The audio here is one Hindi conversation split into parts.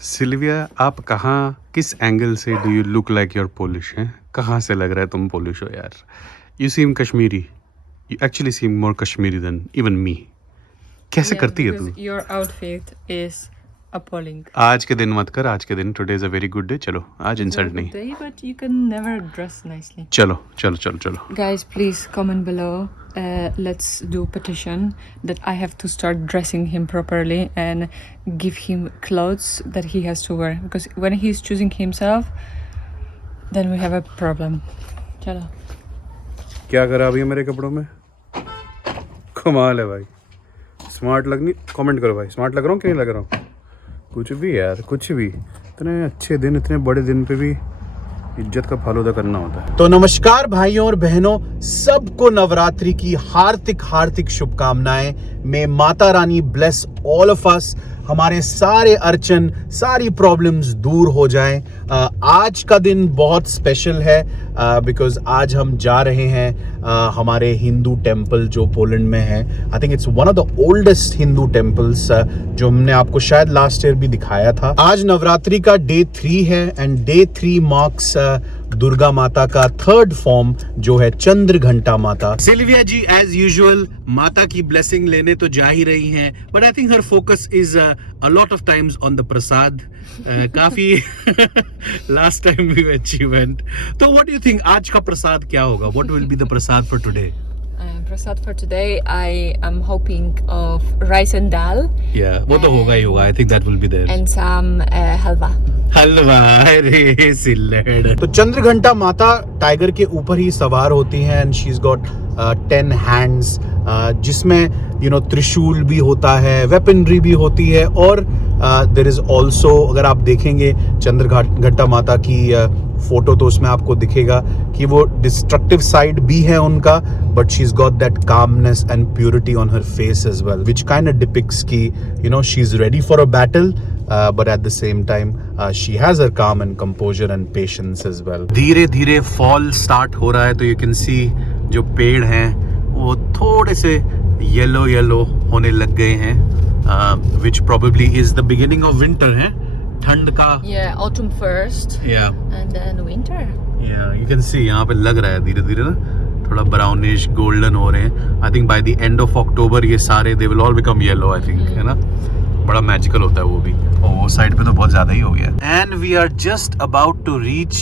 सिल्विया, आप कहाँ किस एंगल से do you look like your Polish हैं? कहाँ से लग रहा है तुम पोलिश हो यार? You seem Kashmiri. You actually seem more Kashmiri than even me. कैसे Yeah, करती है because तू? your outfit is appalling. आज के दिन मत कर, आज के दिन today is a very good day. चलो आज It's a इंसल्ट good नहीं। day, but you can never dress nicely. चलो चलो चलो चलो। Guys, please comment below. Let's do petition that I have to start dressing him properly and give him clothes that he has to wear. Because when he's choosing himself, then we have a problem. Chalo. क्या करा अभी मेरे कपड़ों में? कमाल है भाई। स्मार्ट लगनी, कमेंट करो भाई, स्मार्ट लग रहा हूँ कि नहीं लग रहा हूँ? कुछ भी यार, कुछ भी। इतने अच्छे दिन, इतने बड़े दिन पे भी इज्जत का फालूदा करना होता है। तो नमस्कार भाइयों और बहनों, सबको नवरात्रि की हार्दिक हार्दिक शुभकामनाएं। मे Mata Rani bless all of us. हमारे सारे अर्चन, सारी प्रॉब्लम्स दूर हो जाएं। आज का दिन बहुत स्पेशल है बिकॉज आज हम जा रहे हैं हमारे हिंदू टेम्पल जो पोलैंड में है। I think it's one of the oldest Hindu temples जो हमने आपको शायद लास्ट ईयर भी दिखाया था। आज नवरात्रि का डे 3 है एंड डे 3 मार्क्स दुर्गा माता का थर्ड फॉर्म जो है चंद्र घंटा माता। सिल्विया जी एज यूजुअल माता की ब्लेसिंग लेने तो जा ही रही हैं, but I think her focus is a lot of times on the prasad. काफी लास्ट टाइम वी अचीवमेंट। तो व्हाट डू यू थिंक आज का प्रसाद क्या होगा? What will be the prasad for today? Prasad for today, I am hoping of rice and dal. Yeah, वो तो होगा ही होगा। I think that will be there. And some halwa. हलवा रे सिल्लड़। तो चंद्र घंटा माता टाइगर के ऊपर ही सवार होती हैं and she is got 10 hands जिसमें यू नो त्रिशूल भी होता है, वेपनरी भी होती है और देयर इज ऑल्सो, अगर आप देखेंगे चंद्र घंटा माता की फोटो तो उसमें आपको दिखेगा कि वो डिस्ट्रक्टिव साइड भी है उनका, but she is got that calmness and purity on her face as well, which kind of depicts की you know she is ready for a battle but at the same time she has her calm and composure and patience as well. धीरे धीरे फॉल स्टार्ट हो रहा है तो यू कैन सी जो पेड़ हैं वो थोड़े से येलो येलो होने लग गए हैं, which probably is the beginning of winter है, ठंड का। Yeah, autumn first. Yeah, And then winter. yeah, you can see यहाँ पे लग रहा है धीरे धीरे ना थोड़ा ब्राउनिश गोल्डन हो रहे हैं। I think by the end of October ये सारे they will all become yellow, I think, है ना? बड़ा मैजिकल होता है वो भी। और वो साइड पे तो बहुत ज्यादा ही हो गया। And we are just about to reach.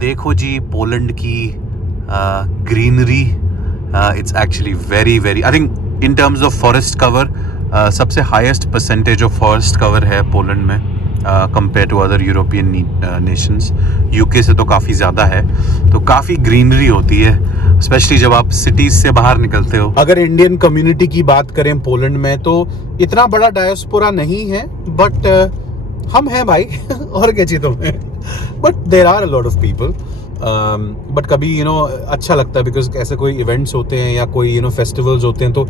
देखो जी पोलैंड की greenery, it's actually very very, I think in terms of forest cover सबसे highest percentage of forest cover है पोलैंड में compare to other European nations. UK से तो काफ़ी ज़्यादा है, तो काफ़ी ग्रीनरी होती है स्पेशली जब आप सिटीज से बाहर निकलते हो। अगर इंडियन कम्युनिटी की बात करें पोलैंड में तो इतना बड़ा डायस्पोरा नहीं है, बट हम हैं भाई और क्या चीज़ों में, but there are a lot of people. But कभी यू नो अच्छा लगता है बिकॉज ऐसे कोई इवेंट्स होते हैं या कोई यू नो फेस्टिवल्स होते हैं तो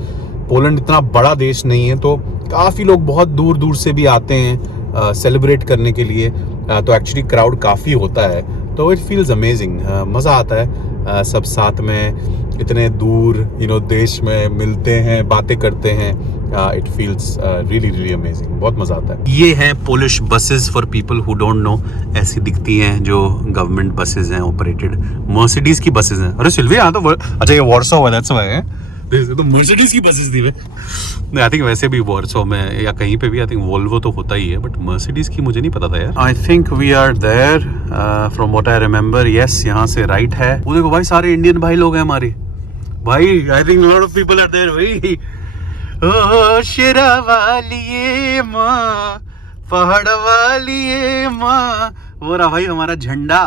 पोलैंड इतना बड़ा देश नहीं है तो काफ़ी लोग बहुत दूर दूर से भी आते हैं सेलिब्रेट करने के लिए। तो एक्चुअली क्राउड काफ़ी होता है तो इट फील्स अमेजिंग। मज़ा आता है सब साथ में इतने दूर यू नो देश में मिलते हैं, बातें करते हैं। It feels really really amazing, बहुत मज़ा आता है। ये हैं Polish buses for people who don't know. ऐसी दिखती हैं जो गवर्नमेंट बसेस हैं, ऑपरेटेड मर्सिडीज की बसेस हैं। अरे सिल्विया यहाँ तो अच्छा ये वॉर्सो हुआ, दैट्स व्हाई है तो मर्सिडीज की बसेस थी। नहीं, आई थिंक वैसे भी वॉर्सो में या कहीं पे भी आई थिंक वोल्वो तो होता ही है, बट मर्सिडीज की मुझे नहीं पता था यार। I think we are there from what I remember. Yes, यहाँ से राइट है। वो देखो भाई सारे इंडियन भाई लोग हैं हमारे भाई। I think lot of people are there भाई। ओ शेरा वाली माँ, पहाड़ वाली माँ, वो रहा भाई हमारा झंडा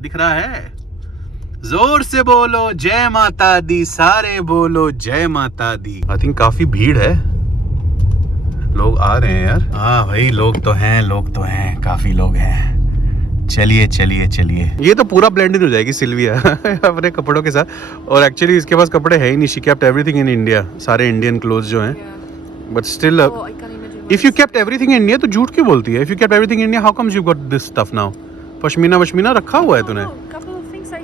दिख रहा है। जोर से बोलो जय माता दी, सारे बोलो जय माता दी। आई थिंक काफी भीड़ है, लोग आ रहे हैं यार। हाँ भाई लोग तो हैं, काफी लोग हैं। चलिए चलिए चलिए, ये तो पूरा ब्लेंड इन हो जाएगी सिल्विया अपने कपड़ों के साथ। और एक्चुअली इसके पास कपड़े है ही नहीं। She kept everything in India, सारे इंडियन क्लोथ्स जो हैं, but still if you kept everything in India तो झूठ क्यों बोलती है? If you kept everything in India how comes you got this stuff now? Pashmina रखा हुआ है तूने?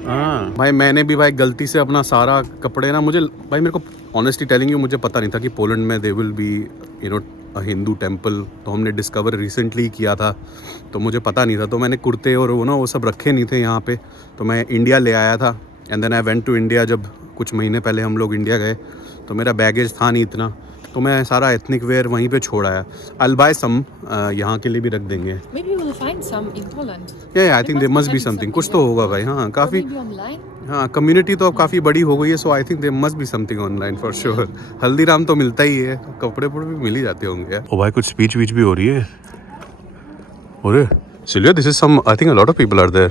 हाँ भाई, मैंने भी भाई गलती से अपना सारा कपड़े ना, मुझे भाई मेरे को ऑनेस्टली टेलिंग यू मुझे पता नहीं था कि पोलैंड में they will be you know Hindu temple, तो हमने डिस्कवर रिसेंटली किया था, तो मुझे पता नहीं था, तो मैंने कुर्ते और वो सब रखे नहीं थे यहाँ पे, तो मैं इंडिया ले आया था। And then I went to India, जब कुछ महीने पहले हम लोग इंडिया गए तो मेरा बैगेज था नहीं इतना, तो मैं सारा एथनिक वेयर वहीं पे छोड़ आया। I'll buy some, यहाँ के लिए भी रख देंगे। Maybe we'll find some in Poland. Yeah, I think there must be something, कुछ तो होगा भाई। हाँ काफ़ी, Maybe online. हाँ कम्युनिटी तो अब काफ़ी बड़ी हो गई है, so I think there must be something online for sure. Haldiram तो मिलता ही है, कपड़े भी मिल ही जाते होंगे। ओ भाई कुछ स्पीच वीच भी हो रही है। अरे Silvia, this is some, I think a lot of people are there.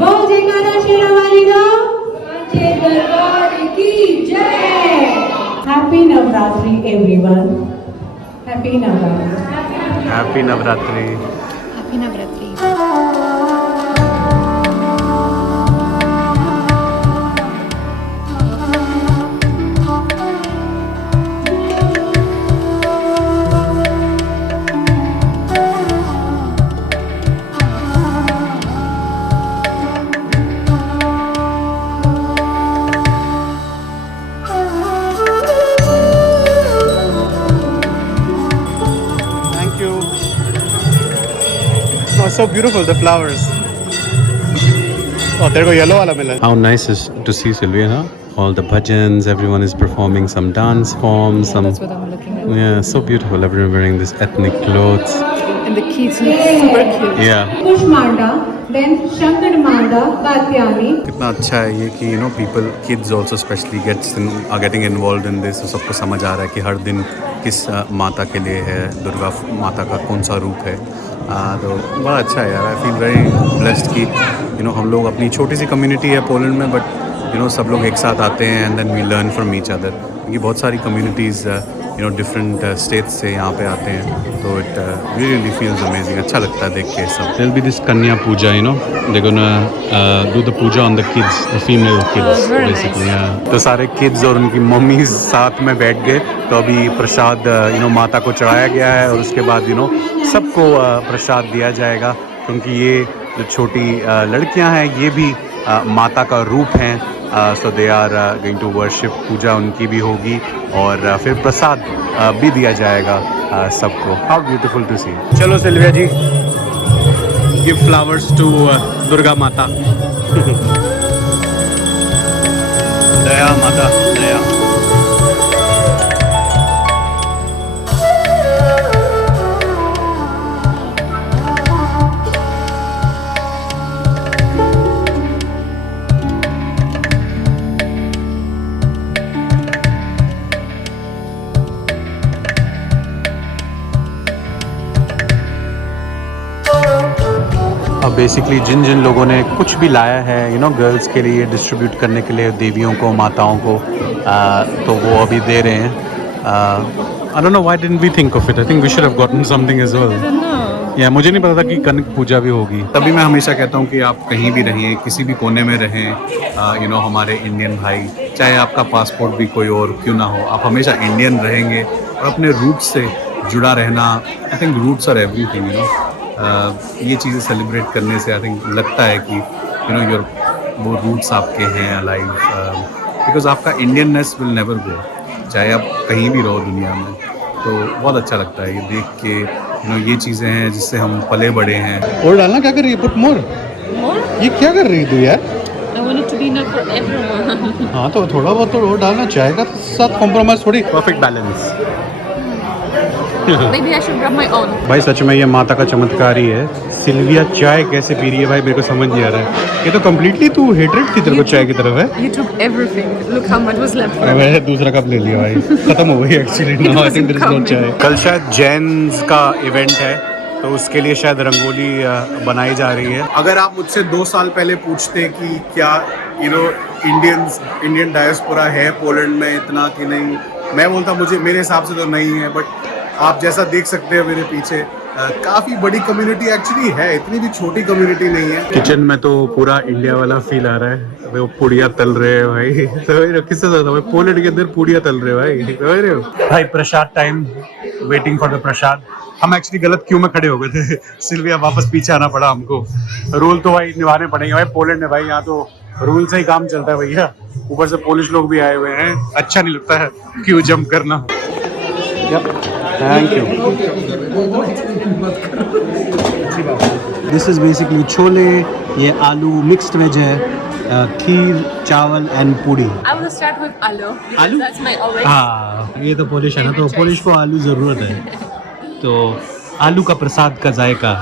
बोल जयकारा शेरावाली दो, सांचे दरबार की जय। Happy Navratri everyone, happy Navratri. Happy Navratri. Happy Navratri. Thank you. Oh, so beautiful, the flowers. Oh, there go yellow wala mila. How nice is to see Sylvia, huh? All the bhajans, everyone is performing some dance forms, some. That's what I'm looking at. Yeah, so beautiful. Everyone wearing this ethnic clothes. And the kids look super cute. Yeah. Kushmanda, then Shankarmanda, Katyani. कितना अच्छा है ये कि people, kids also especially are getting involved in this. सबको समझ आ रहा है कि हर दिन किस माता के लिए है, दुर्गा माता का कौन सा रूप है। तो बड़ा अच्छा है यार। आई फील वेरी ब्लेस्ड कि हम लोग, अपनी छोटी सी कम्युनिटी है पोलैंड में, बट सब लोग एक साथ आते हैं and then we learn from each other. क्योंकि बहुत सारी कम्युनिटीज़ डिफरेंट स्टेट्स से यहाँ पे आते हैं, तो इट रियली फील्स अमेजिंग। अच्छा लगता है देख के सब। There will be this kanya puja, they gonna do the puja on the kids, the female kids basically. तो सारे किड्स और उनकी मम्मीज साथ में बैठ गए, तो अभी प्रसाद माता को चढ़ाया गया है, और उसके बाद सबको प्रसाद दिया जाएगा, क्योंकि ये जो छोटी लड़कियां हैं ये भी माता का रूप हैं। So they are going to worship, puja उनकी भी होगी, और फिर प्रसाद भी दिया जाएगा सबको। How beautiful to see. चलो Silvia ji, give flowers to Durga माता। दया माता दया। अब बेसिकली जिन जिन लोगों ने कुछ भी लाया है गर्ल्स के लिए डिस्ट्रीब्यूट करने के लिए, देवियों को, माताओं को, तो वो अभी दे रहे हैं। I don't know why didn't we think of it. I think we should have gotten something as well. या मुझे नहीं पता था कि कनक पूजा भी होगी। तभी मैं हमेशा कहता हूँ कि आप कहीं भी रहें, किसी भी कोने में रहें, हमारे इंडियन भाई, चाहे आपका पासपोर्ट भी कोई और क्यों ना हो, आप हमेशा इंडियन रहेंगे और अपने रूट्स से जुड़ा रहना। I think roots are everything. ये चीज़ें सेलिब्रेट करने से आई थिंक लगता है कि योर वो रूट्स आपके हैं अलाइव, बिकॉज आपका इंडियननेस विल नेवर गो, चाहे आप कहीं भी रहो दुनिया में। तो बहुत अच्छा लगता है ये देख के। ये चीज़ें हैं जिससे हम पले बड़े हैं। और डालना क्या कर रही है? Put more. ये क्या कर रही है तू यार? I want it to be enough for everyone. हाँ तो थोड़ा बहुत तो और डालना, चाय का साथ कॉम्प्रोमाइज थोड़ी। Perfect balance. Maybe I should grab my own. भाई सच में ये माता का चमत्कार ही है। सिल्विया चाय कैसे पी रही है भाई, मेरे को समझ नहीं आ रहा है। ये तो कम्प्लीटली तू हेटरेट की तरफ चाय की तरफ है। You took everything. Look how much was left for me. मैं दूसरा कप ले लिया भाई, खत्म हो गई actually. Now I think there is no chai. कल शायद जैन्स का इवेंट है, तो उसके लिए शायद रंगोली बनाई जा रही है। अगर आप मुझसे 2 साल पहले पूछते कि क्या इंडियन डायस्पोरा है पोलैंड में इतना कि नहीं, मैं बोलता मेरे हिसाब से तो नहीं है, बट आप जैसा देख सकते हो मेरे पीछे काफी बड़ी कम्युनिटी एक्चुअली है, इतनी भी छोटी कम्युनिटी नहीं है। किचन में तो पूरा इंडिया वाला फील आ रहा है। वो पूड़िया तल रहे हैं भाई, किससे ज्यादा भाई पोलैंड के अंदर पूड़िया तल रहे हैं भाई, समझ रहे हो भाई। प्रसाद टाइम, वेटिंग फॉर द प्रसाद। हम एक्चुअली गलत क्यू में खड़े हो गए थे, सिल्विया वापस पीछे आना पड़ा हमको। रूल तो भाई निभाने पड़ेंगे भाई, पोलैंड है भाई, यहाँ तो रूल से ही काम चलता है भैया। ऊपर से पुलिस लोग भी आए हुए हैं, अच्छा नहीं लगता है क्यों जंप करना। Thank you. This is basically chole, ये आलू मिक्स्ड वेज है, खीर, चावल and puri. I will start with aloo. आलू? That's my always. हाँ, ये तो पोलिश है ना, तो पोलिश को आलू ज़रूरत है। तो आलू का प्रसाद का जायका।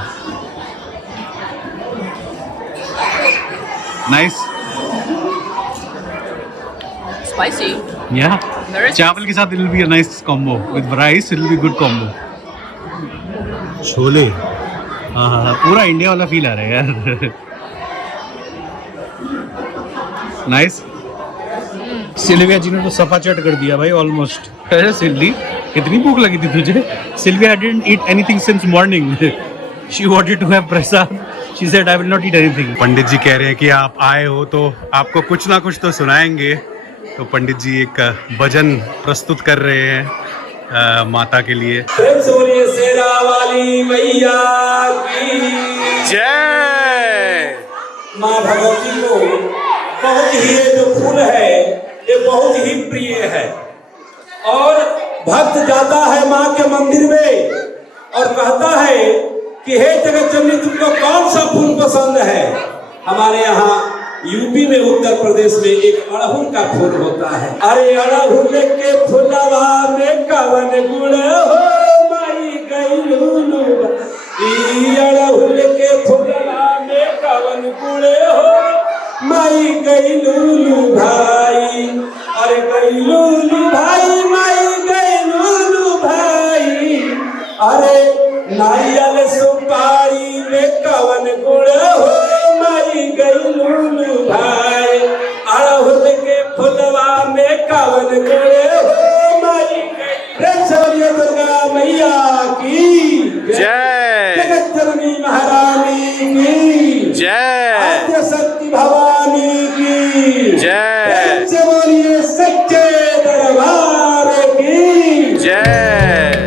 नाइस। Spicy. या Very चावल के साथ it will be a nice combo, with rice it will be good combo. Chole, हाँ हाँ हाँ, पूरा इंडिया वाला फील आ रहा है यार। नाइस। सिल्विया जी ने तो सफा चट कर दिया भाई ऑलमोस्ट। अरे सिल्वी, कितनी भूख लगी थी तुझे? Sylvia didn't eat anything since morning. She wanted to have prasad. She said I will not eat anything. Pandit ji कह रहे हैं कि आप आए हो तो आपको कुछ ना कुछ तो सुनाएंगे। तो पंडित जी एक भजन प्रस्तुत कर रहे हैं माता के लिए। प्रेम से बोलिए शेरा वाली मैया की जय। माँ भगवती को बहुत ही ये जो फूल है ये बहुत ही प्रिय है। और भक्त जाता है माँ के मंदिर में और कहता है कि हे जगत जननी तुमको कौन सा फूल पसंद है। हमारे यहाँ यूपी में उत्तर प्रदेश में एक अड़हुल का फूल होता है। अरे अड़हुल के फूलवा में कवन गुण हो माई गईलू। अड़हुल के फूलवा में कवन गुण हो माई गईलू भाई। अरे गईलू भाई माई गईलू भाई। अरे नारियल सुपारी में कवन गुण हो माई गईलू भाई। अड़हुल के फुलवा में कवन गुण हो माई गई। दुर्गा मैया की जय। जगत जननी महारानी की जय। आद्य शक्ति भवानी की जय। से बोलिए सच्चे दरबार की जय।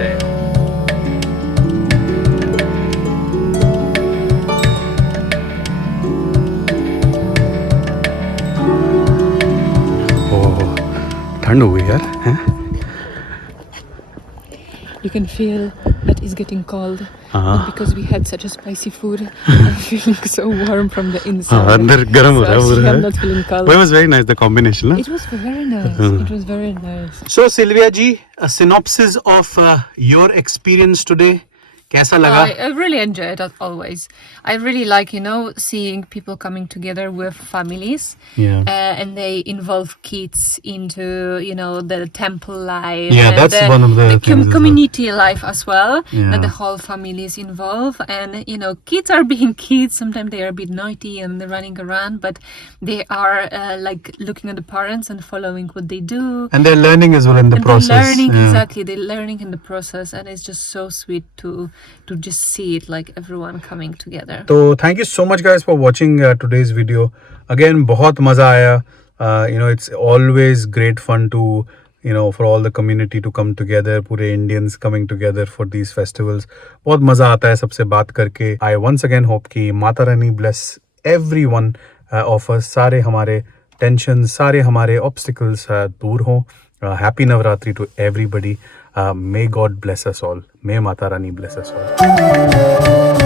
ठंड हो गई यार, हैं? You can feel that it's getting cold. हाँ। And because we had such a spicy food, I'm feeling so warm from the inside. हाँ, अंदर गर्म हो रहा है So पूरा। I'm not feeling cold. But it was very nice the combination, ना? It was very nice. It was very nice. So Sylvia ji, a synopsis of your experience today. कैसा लगा? I really enjoy it always. I really like, seeing people coming together with families. Yeah. And they involve kids into, the temple life. Yeah, and that's one of the things as well. community life as well. Yeah. That the whole family is involved. And, kids are being kids. Sometimes they are a bit naughty and they're running around, but they are looking at the parents and following what they do. And they're learning as well in the And process. they're learning, Yeah. exactly. They're learning in the process. And it's just so sweet to just see it, like everyone coming together. तो thank you so much guys for watching today's video. Again, बहुत मजा आया. It's always great fun to for all the community to come together. पूरे Indians coming together for these festivals. बहुत मजा आता है सबसे बात करके. I once again hope कि Mata Rani bless everyone of us. सारे हमारे tensions, सारे हमारे obstacles दूर हों. Happy Navratri to everybody. May God bless us all. May Mata Rani bless us all.